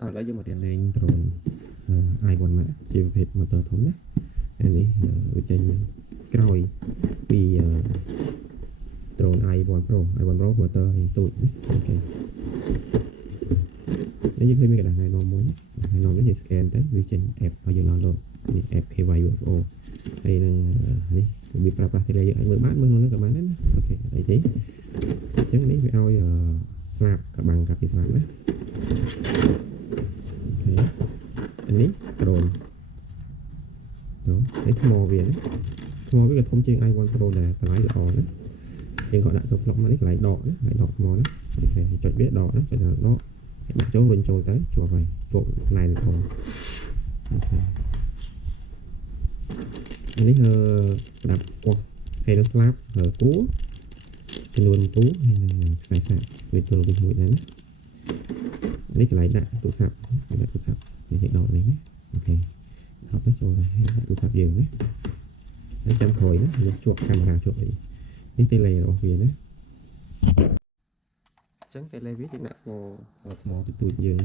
តើឡើយយើងមករៀនលេង drone i1 Max ជាប្រភេទ motor ធំណាអានេះវាចេញក្រោយពី drone i1 Pro motor នេះទូចណាអូខេនេះយើងឃើញមានកណ្ដាស់ណែនាំមួយណែនាំនេះយើង scan ទៅវាចេញ app ឲ្យយើង download នេះ app KY UFO ហើយនឹងនេះវាប្រើប្រាស់ tele យើងអាចមើលបានមើលនោះក៏បានដែរណាអូខេអីទេអញ្ចឹងនេះវាឲ្យស្លាបកបាំងកាពីស្លាបណាអូខេនេះ drone នេះថ្មវាណាថ្មវាក៏ធំជាង i1 Pro ដែរតម្លៃល្អណាយើងក៏ដាក់ចូល block មកនេះកន្លែងដកណាកន្លែងដកថ្មណាអូខេចុចវាដកណាចុចដកដាក់ចូលរុញចូលទៅជាប់ហើយពួកផ្នែកធំអូខេនេះប្រដាប់ពោះហើយនឹងស្លាបគួរចំនួនទូហើយនឹងខ្សែសាកវាចូលពីមួយដែរណានេះកន្លែងដាក់ទូរស័ព្ទដាក់ទូរស័ព្ទនេះដកនេះណាអូខេថតទៅចូលទៅហើយដាក់ទូរស័ព្ទយើងណាហើយចាំក្រោយណាយើងជាប់កាមេរ៉ាជាប់អីនេះ tele របស់វាណាអញ្ចឹង tele វាយើងដាក់ថ្មទូចៗយើង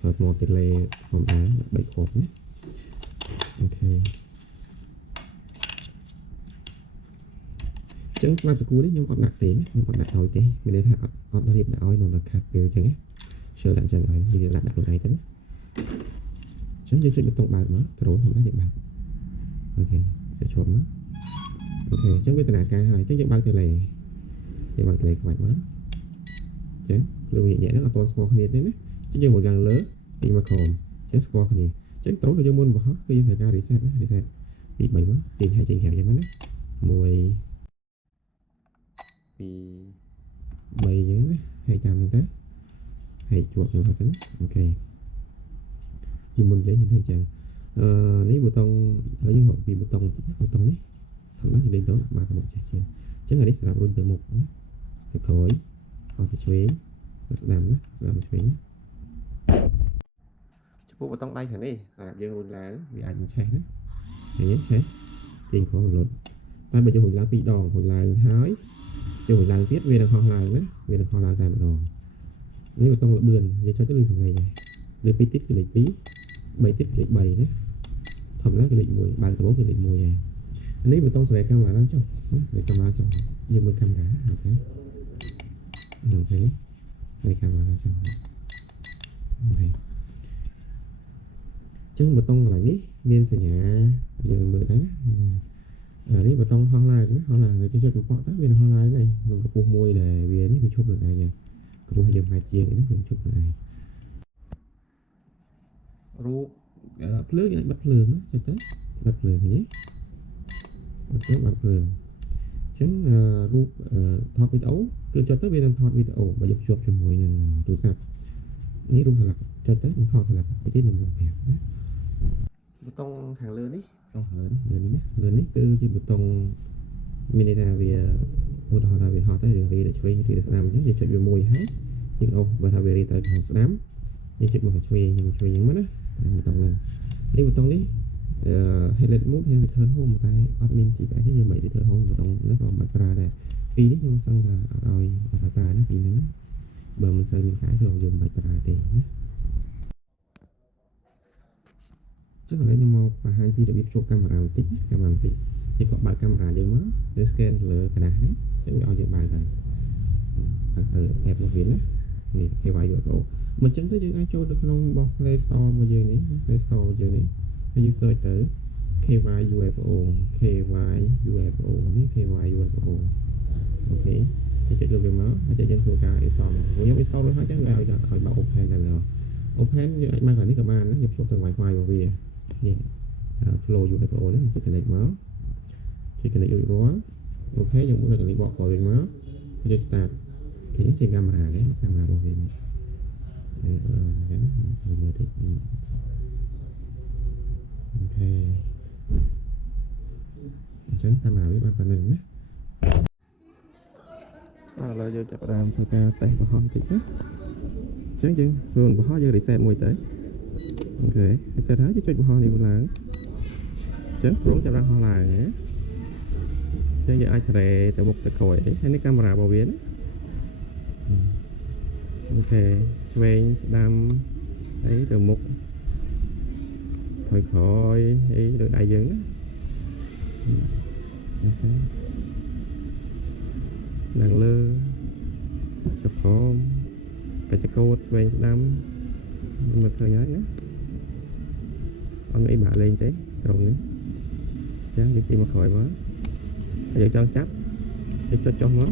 ប្រើថ្ម tele ធម្មតា3គ្រាប់ណាអូខេចឹងស្មាតសកូនេះខ្ញុំអត់ដាក់ទេខ្ញុំអត់ដាក់ឲ្យទេមានន័យថាអត់រៀបដាក់ឲ្យនៅដល់ខាត់ពេលចឹងណាជឿដាក់ចឹងហើយយើងដាក់ខ្លួនឯងទៅណាចឹងយើងចុចប៊ូតុងបើកមកដ្រូនហ្នឹងយើងបើកអូខេទៅជាប់មកអូខេចឹងវាដំណើរការហើយចឹងយើងបើក tele យើងបើក tele ខ្វាច់មកចឹងលើវាញ៉ែហ្នឹងអត់ទាន់ស្គាល់គ្នាទេណាចឹងយើងមកយ៉ាងលើទីមកក្រោមចឹងស្គាល់គ្នាចឹងដ្រូនយើងមុនបង្ហោះគឺយើងត្រូវការ reset ណា reset ពី3មកទាញឲ្យចេញក្រៅចឹងណា1 2 3ចឹងណាហើយតាមហ្នឹងទៅហើយជាប់ចូលទៅអូខេជាមុនលេងយើងចឹងនេះប៊ូតុងឥឡូវយើងរកពីប៊ូតុងនេះធម្មតាយើងលេងទៅបានទៅមុខចេះជាងចឹងអានេះសម្រាប់រុញទៅមុខណាទៅក្រោយអត់ទៅឆ្វេងទៅស្ដាំណាស្ដាំទៅឆ្វេងចំពោះប៊ូតុងដៃខាងនេះសម្រាប់យើងរុញឡើងវាអាចឆេះណាឃើញឆេះទាញខុសរត់តែបើយើងរុញឡើង2ដងរុញឡើងហើយយើងរុញឡើងទៀតវានឹងហោះឡើងណាវានឹងហោះឡើងតែម្ដងនេះប៊ូតុងលបឿនយើងចុចទៅលឺសំឡេងហើយលើ2ទៀតគឺលេខ2 3ទៀតគឺលេខ3ណាធម្មតាគឺលេខ1បើកដំបូងគឺលេខ1ហើយនេះប៊ូតុងស្រែកកាមេរ៉ាឡើងចុះណាស្រែកកាមេរ៉ាចុះយើងមើលកាមេរ៉ាអូខេអូខេស្រែកកាមេរ៉ាឡើងចុះអូខេចឹងប៊ូតុងកន្លែងនេះមានសញ្ញាយើងមើលដែរណានេះប៊ូតុងហោះឡើងណាហោះឡើងយើងចុចបំផក់ទៅវានឹងហោះឡើងហើយនឹងកម្ពស់មួយដែលវានេះវាឈប់លើឯងហើយកម្ពស់យើងអាចជាងនេះវាឈប់លើឯងរូបភ្លើងយើងបិទភ្លើងណាចុចទៅបិទភ្លើងនេះបិទភ្លើងអញ្ចឹងរូបថតវីដេអូគឺចុចទៅវានឹងថតវីដេអូបើយកភ្ជាប់ជាមួយនឹងទូរស័ព្ទនេះរូបស្លាកចុចទៅនឹងថតស្លាកទីទៀតខ្ញុំនឹងប្រាប់ណាប៊ូតុងខាងលើនេះលើនេះគឺជាប៊ូតុងមានន័យថាវាឧទាហរណ៍ថាវាហត់ទៅរឿងរីទៅឆ្វេងរីទៅស្ដាំអញ្ចឹងយើងចុចវាមួយហើយយើងអូសបើថាវារីទៅខាងស្ដាំយើងចុចមកខាងឆ្វេងយើងឆ្វេងយ៉ាងម៉េចណាប៊ូតុងនេះប៊ូតុងនេះhighlight mode ហើយ return home តែអត់មាន GPS ទេយើងមិន return home ប៊ូតុងនេះក៏មិនបាច់ប្រើដែរពីរនេះខ្ញុំសង្ឃថាអត់ឲ្យប្រើណាពីរហ្នឹងបើមិនសូវមានការចូលយើងមិនបាច់ប្រើទេណាចុះឥឡូវខ្ញុំមកបង្ហាញពីរបៀបភ្ជាប់កាមេរ៉ាបន្តិចយើងក៏បើកកាមេរ៉ាយើងមកយើង scan លើกระดาษហ្នឹងចឹងវាឲ្យយើងបើកហើយទៅ app របស់វាណានេះ KY UFO មិនចឹងទៅយើងអាចចូលទៅក្នុងរបស់ Play Store របស់យើងនេះ Play Store របស់យើងនេះហើយយើង search ទៅ KY UFO នេះ KY UFO អូខេយើងចុចលើវាមកហើយយើងធ្វើការ install មកខ្ញុំ install រួចហើយចឹងវាឲ្យបើ open តែម្ដង open យើងអាចបើកអានេះក៏បានណាយើងភ្ជាប់ទៅ Wi-Fi របស់វានេះ Flow UFO នេះយើងចុច connect មកចុច connect រួចរាល់អូខេយើងមកដល់នេះបកវិញមកយើង start គេចេញកាមេរ៉ានេះកាមេរ៉ារបស់វានេះមើលតិចអូខេអញ្ចឹងកាមេរ៉ាវាបានប៉ុណ្្នឹងណាឥឡូវយើងចាប់ផ្ដើមធ្វើការតេស្តបង្ហោះបន្តិចណាអញ្ចឹងយើងធ្វើបង្ហោះយើង reset មួយទៅអូខេ reset ហើយយើងចុចបង្ហោះនេះឡើងអញ្ចឹងក្រុងចាប់ដើមហោះឡើងណាអញ្ចឹងយើងអាចស្រែទៅមុខទៅក្រោយហើយនេះកាមេរ៉ារបស់វាណាអូខេឆ្វេងស្ដាំ ấy từ một thôi khỏi ấy được đại dương đó. Nàng lơ chụp hôm cái chắc cô về năm nhưng mà thời nhớ nữa ông ấy bà lên thế rồi nữa chán việc gì mà khỏi quá giờ cho chắc để cho mớ